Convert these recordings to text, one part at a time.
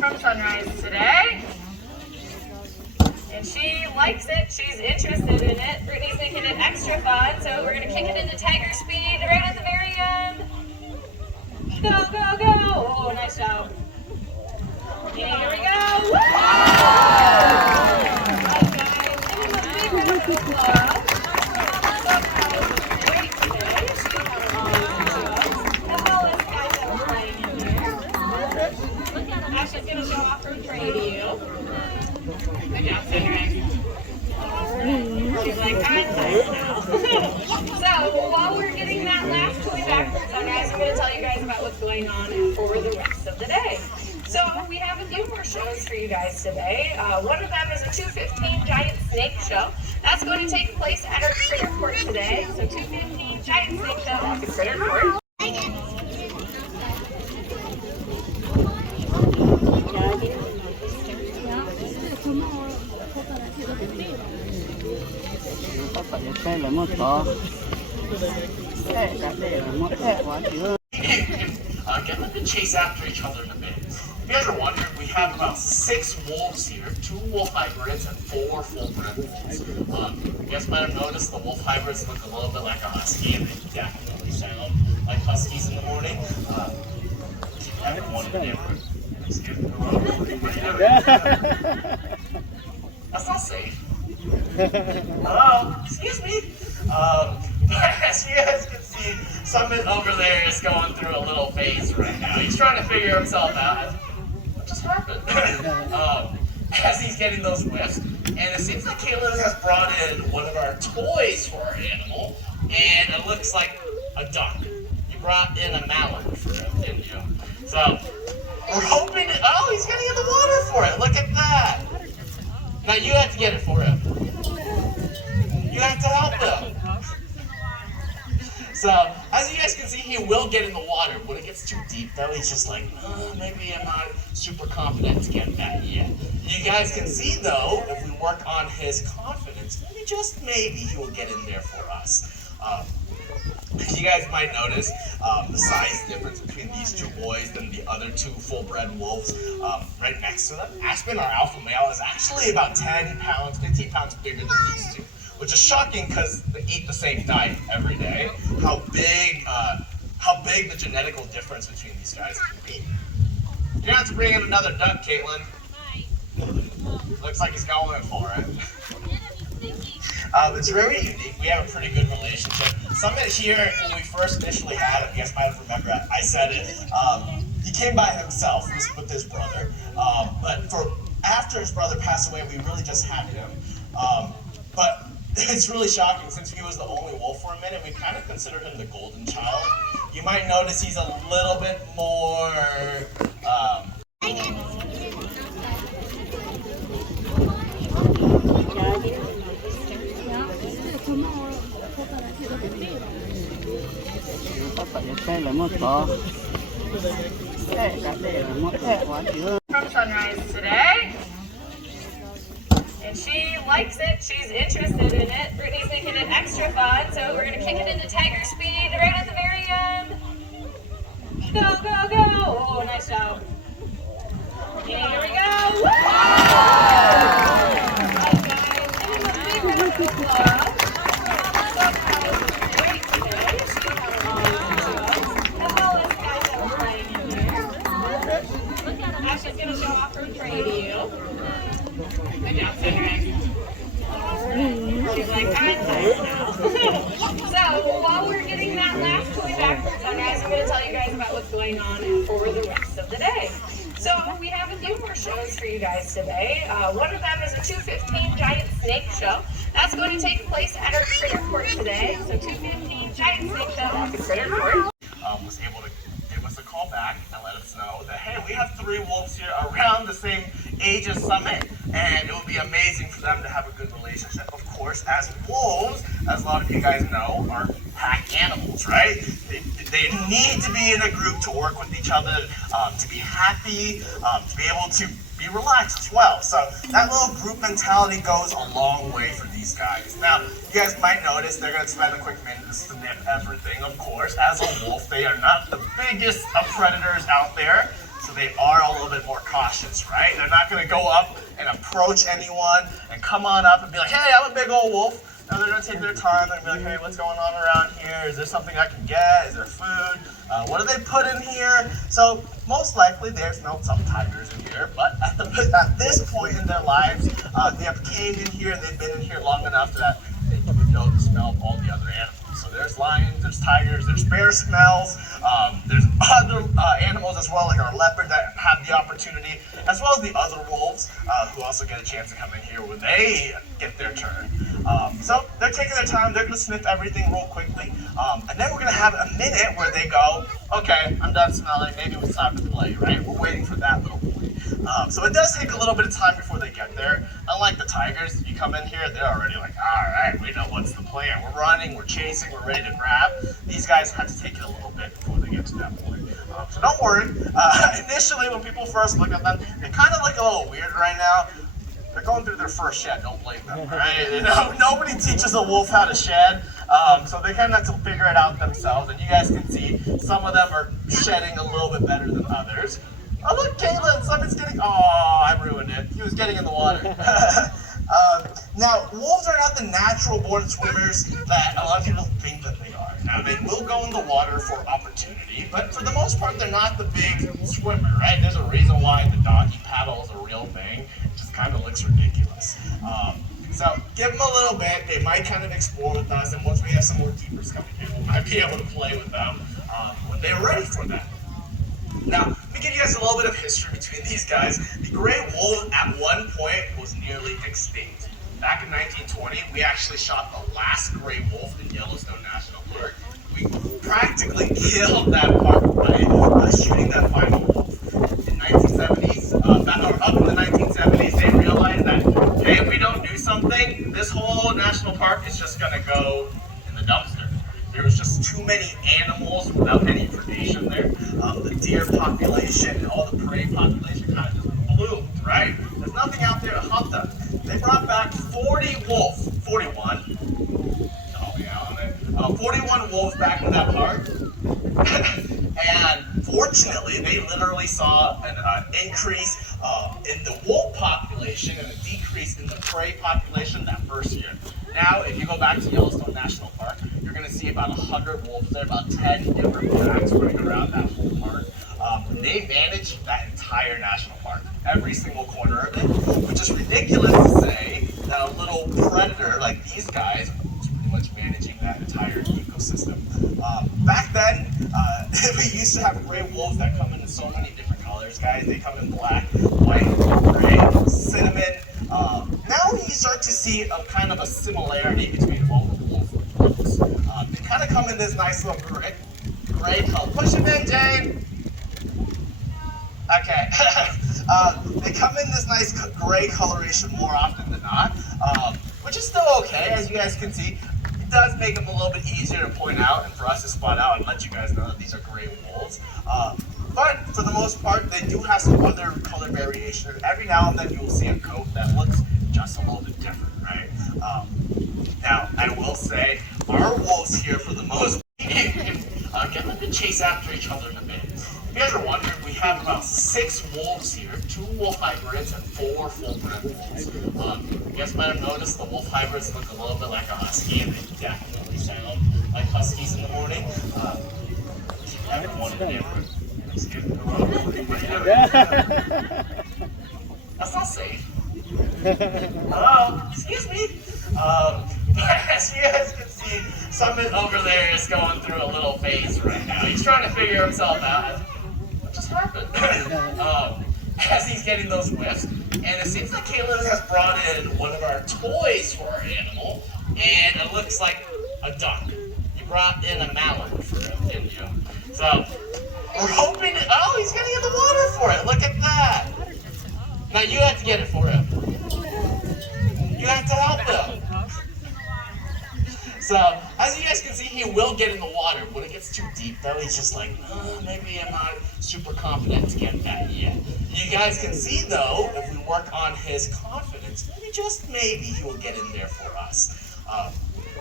from Sunrise today. And she likes it, she's interested in it. Brittany's making it extra fun, so we're gonna kick it into tiger speed right at the very end. Go, go, go! Oh, nice job. And here we go! Woo! Right, guys, give him a big round of applause. So proud, great today. She got a lot of jobs, as well as guys that were playing in here. Ashley's gonna show off her tray to you. Good job, Sunrise. She's like, I'm tired now. So, while we're getting that last toy back from Sunrise, I'm going to tell you guys about what's going on for the rest of the day. So, we have a few more shows for you guys today. One of them is a 2:15 giant snake show. That's going to take place at our critter court today. So, 2:15 giant snake show at the critter court. Get them to chase after each other in a bit. If you guys are wondering, we have about 6 wolves here, 2 wolf hybrids and 4 full-bred wolves. You guys might have noticed the wolf hybrids look a little bit like a husky, and they definitely sound like huskies in the morning. Everyone in there. That's not safe. Hello? Excuse me? As you guys can see, Summit over there is going through a little phase right now. He's trying to figure himself out. What just happened? As he's getting those whiffs. And it seems like Caitlin has brought in one of our toys for our animal, and it looks like a duck. You brought in a mallard for him, didn't you? So, we're hoping to, oh, he's getting in the water for it. Look at that. Now you have to get it for him. You have to help him. So, as you guys can see, he will get in the water. When it gets too deep, though, he's just like, maybe I'm not super confident to get that yet. You guys can see, though, if we work on his confidence, maybe just maybe he will get in there for us. You guys might notice the size difference between these 2 boys than the other 2 full-bred wolves right next to them. Aspen, our alpha male, is actually about 10 pounds, 15 pounds bigger than these 2. Which is shocking because they eat the same diet every day. How big the genetical difference between these guys can be. You're gonna have to bring in another duck, Caitlin. Looks like he's going for it. It's very unique. We have a pretty good relationship. Summit here, when we first initially had him, you guys might have remembered, I said it, he came by himself with his brother. But after his brother passed away, we really just had him. But it's really shocking since he was the only wolf for a minute. We kind of considered him the golden child. You might notice he's a little bit more. From Sunrise today. And she likes it, she's interested in it. Brittany's making it extra fun, so we're gonna kick it into tiger speed right at the very end. Go, go, go! Oh, nice job. And here we go! Woo! Right, guys, give him a big round of applause. So proud, great today. She got a lot of jobs, as well as guys that were playing in here. Ashley's gonna show off her tray to you. Good job, Sunrise. She's like, I'm tired now. So, while we're getting that last toy back from Sunrise, I'm going to tell you guys about what's going on for the rest of the day. So, we have a few more shows for you guys today. One of them is a 2:15 giant snake show. That's going to take place at our critter court today. So, 2:15 giant snake show at the critter court. Was able to give us a call back and let us know that, hey, we have 3 wolves here around the same age as Summit, and it would be amazing for them to have a good relationship. Of course, as wolves, as a lot of you guys know, are pack animals, right? They need to be in a group to work with each other, to be happy, to be able to be relaxed as well. So that little group mentality goes a long way for these guys. Now, you guys might notice they're going to spend a quick minute to sniff everything, of course. As a wolf, they are not the biggest of predators out there. so they are a little bit more cautious, right? They're not going to go up and approach anyone and come on up and be like, hey, I'm a big old wolf. No, they're going to take their time. They're going to be like, hey, what's going on around here? Is there something I can get? Is there food? What do they put in here? So most likely there's no some tigers in here, but at this point in their lives, they have came in here and they've been in here long enough that they would know the smell of all the other animals. So there's lions, there's tigers, there's bear smells, there's other animals as well, like our leopard that have the opportunity, as well as the other wolves who also get a chance to come in here when they get their turn. So they're taking their time, they're going to sniff everything real quickly, and then we're going to have a minute where they go, okay, I'm done smelling, maybe it's time to play, right? We're waiting for that little point. So it does take a little bit of time before they get there. Unlike the tigers, you come in here, they're already like, all right, we know what's the plan. We're running, we're chasing, we're ready to grab. These guys have to take it a little bit before they get to that point. So don't worry. Initially, when people first look at them, they kind of look a little weird right now. They're going through their first shed, don't blame them, right? You know, nobody teaches a wolf how to shed, so they kind of have to figure it out themselves. And you guys can see some of them are shedding a little bit better than others. Oh look, Caitlin, something's getting, oh, I ruined it. He was getting in the water. Now, wolves are not the natural born swimmers that a lot of people think that they are. Now, they will go in the water for opportunity, but for the most part, they're not the big swimmer, right? There's a reason why the doggy paddle is a real thing. It just kind of looks ridiculous. So give them a little bit. They might kind of explore with us, and once we have some more keepers coming in, we might be able to play with them when they're ready for that. Now, let me give you guys a little bit of history between these guys. The gray wolf at one point was nearly extinct. Back in 1920, we actually shot the last gray wolf in Yellowstone National Park. We practically killed that park by shooting that final wolf. In 1970s, up in the 1970s, they realized that, hey, if we don't do something, this whole national park is just going to go in the dumpster. There was just too many animals without any predation there. The deer population and all the prey population kind of just bloomed, right? There's nothing out there to hunt them. They brought back 41 wolves back in that park. And fortunately, they literally saw an increase in the wolf population and a decrease in the prey population that first year. Now, if you go back to Yellowstone National Park, you're going to see about 100 wolves there, about 10 different packs running around that whole park. They manage that entire national park, every single corner of it, which is ridiculous to say that a little predator like these guys is pretty much managing that entire ecosystem. Back then, we used to have gray wolves that come in so many different colors, guys. They come in black, white, gray, cinnamon. Now you start to see a kind of a similarity between both the wolf and wolves. They kind of come in this nice little gray color. Push him in, Jane. Okay. They come in this nice gray coloration more often than not, which is still okay, as you guys can see. It does make them a little bit easier to point out and for us to spot out and let you guys know that these are gray wolves. But for the most part, they do have some other color variation. Every now and then you will see a coat that looks just a little bit different, right? Now, I will say, our wolves here, for the most part, get them to chase after each other in a bit. If you guys are wondering, we have about 6 wolves here, 2 wolf hybrids and 4 full-bred wolves. You guys might have noticed the wolf hybrids look a little bit like a husky, and they definitely sound like huskies in the morning. Everyone in the neighborhood. That's not safe. Hello? Excuse me? As you guys can see, Summit over there is going through a little phase right now. He's trying to figure himself out. What just happened? As he's getting those whiffs. And it seems like Caitlin has brought in one of our toys for our animal, and it looks like a duck. You brought in a mallard for him, didn't you? So, we're hoping, oh, he's getting in the water for it. Look at that. Now you have to get it for him. You have to help him. So, as you guys can see, he will get in the water. When it gets too deep, though, he's just like, maybe I'm not super confident to get that yet. You guys can see, though, if we work on his confidence, maybe just maybe he will get in there for us.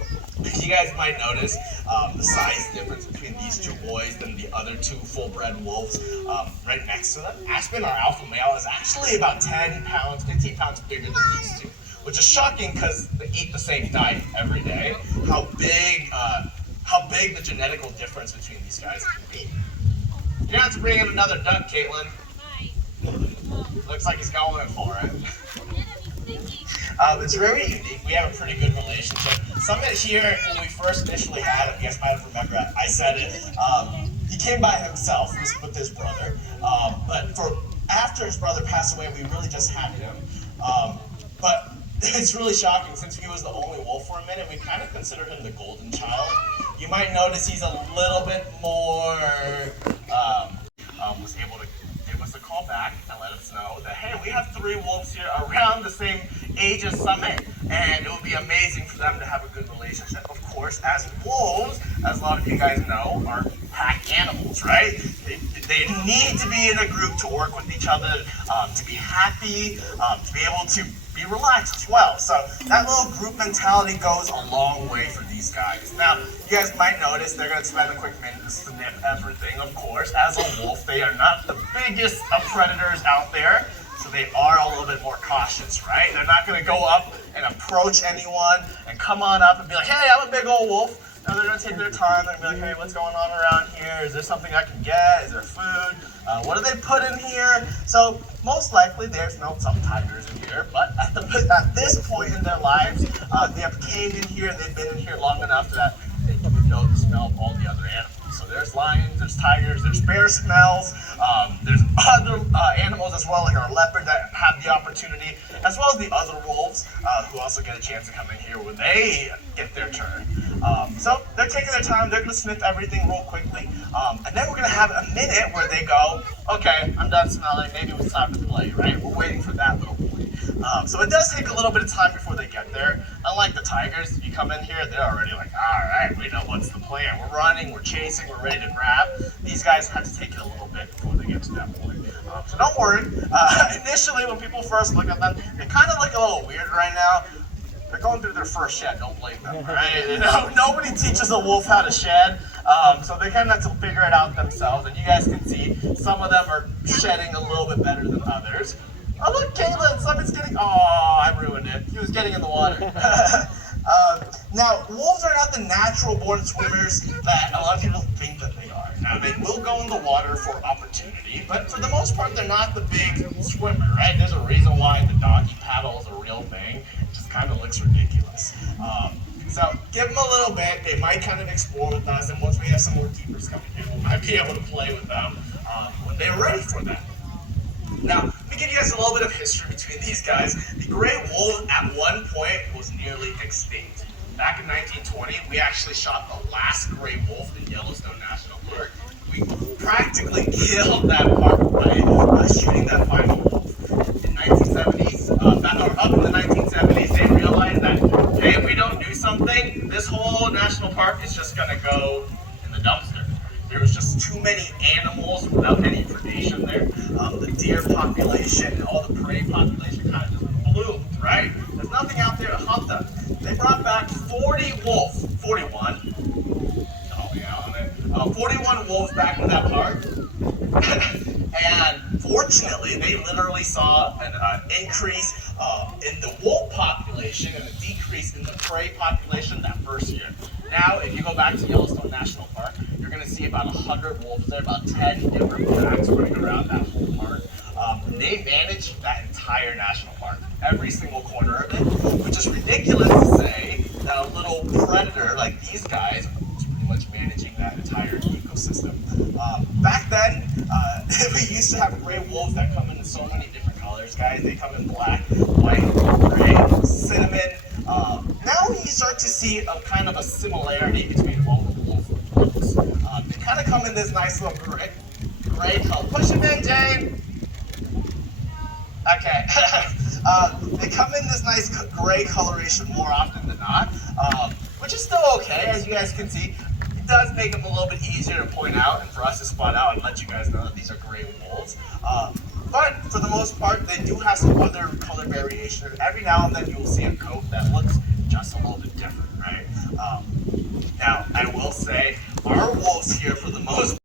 You guys might notice the size difference between these two boys than the other two full-bred wolves right next to them. Aspen, our alpha male, is actually about 10 pounds, 15 pounds bigger than these two, which is shocking because they eat the same diet every day. How big the genetical difference between these guys can be. You're gonna have to bring in another duck, Caitlin. Looks like he's going for it. It's very unique. We have a pretty good relationship. Summit here, when we first initially had him, you guys might remember I said it, he came by himself with his brother. But after his brother passed away, we really just had him. But it's really shocking since he was the only wolf for a minute, we kind of considered him the golden child. You might notice he's a little bit more, was able to give us a call back and let us know that, hey, we have 3 wolves here around the same age as Summit, and it would be amazing for them to have a good relationship. Of course, as wolves, as a lot of you guys know, are pack animals, right? They need to be in a group to work with each other, to be happy, to be able to be relaxed as well. So that little group mentality goes a long way for these guys. Now, you guys might notice they're going to spend a quick minute to sniff everything. Of course, as a wolf, they are not the biggest of predators out there, so they are a little bit more cautious, right? They're not going to go up and approach anyone and come on up and be like, hey, I'm a big old wolf. No, they're going to take their time. They're going to be like, hey, what's going on around here? Is there something I can get? Is there food? What do they put in here? So most likely there's some tigers in here, but at this point in their lives, they have caved in here and they've been in here long enough that they do know the smell of all the other animals. So there's lions, there's tigers, there's bear smells, there's other animals as well, like our leopard that have the opportunity, as well as the other wolves who also get a chance to come in here when they get their turn. So they're taking their time, they're going to sniff everything real quickly, and then we're going to have a minute where they go, okay, I'm done smelling, maybe it's time to play, right? We're waiting for that little point. So it does take a little bit of time before they get there. Unlike the tigers, if you come in here, they're already like, all right, we know what's the plan. We're running, we're chasing, we're ready to grab. These guys have to take it a little bit before they get to that point. So don't worry. Initially, when people first look at them, they kind of look a little weird right now. They're going through their first shed, don't blame them, right? You know, nobody teaches a wolf how to shed, so they kind of have to figure it out themselves. And you guys can see some of them are shedding a little bit better than others. Oh look, Caitlin, Summit's getting, oh, I ruined it. He was getting in the water. Now, wolves are not the natural born swimmers that a lot of people think that they are. Now, they will go in the water for opportunity, but for the most part, they're not the big swimmer, right? There's a reason why the doggy paddle is a real thing. It just kind of looks ridiculous. So give them a little bit. They might kind of explore with us, and once we have some more keepers coming in, we might be able to play with them when they're ready for that. Now, let me give you guys a little bit of history between these guys. The gray wolf at one point was nearly extinct. Back in 1920, we actually shot the last gray wolf in Yellowstone National Park. We practically killed that park by shooting that final wolf. In 1970s, up in the 1970s, they realized that, hey, if we don't do something, this whole national park is just gonna go in the dumpster. There was just too many animals without any predation there. The deer population and all the prey population kind of just bloomed, right? There's nothing out there to hunt them. They brought back 41 wolves back to that park. And fortunately, they literally saw an increase in the wolf population and a decrease in the prey population that first year. Now, if you go back to Yellowstone National Park, you're going to see about 100 wolves there, about 10 different packs running around that whole park. They manage that entire national park, every single corner of it, which is ridiculous to say that a little predator like these guys is pretty much managing that entire ecosystem. Back then, we used to have gray wolves that come in so many different colors, guys. They come in black, white, gray, cinnamon. Now you start to see a kind of a similarity between both of the wolf groups. They kind of come in this nice little gray color. Push him in, Jane. Okay. They come in this nice gray coloration more often than not, which is still okay, as you guys can see. It does make them a little bit easier to point out and for us to spot out and let you guys know that these are gray wolves. But for the most part, they do have some other color variation. Every now and then you will see a coat that looks just a little bit different, right? Now, I will say, our wolves here, for the most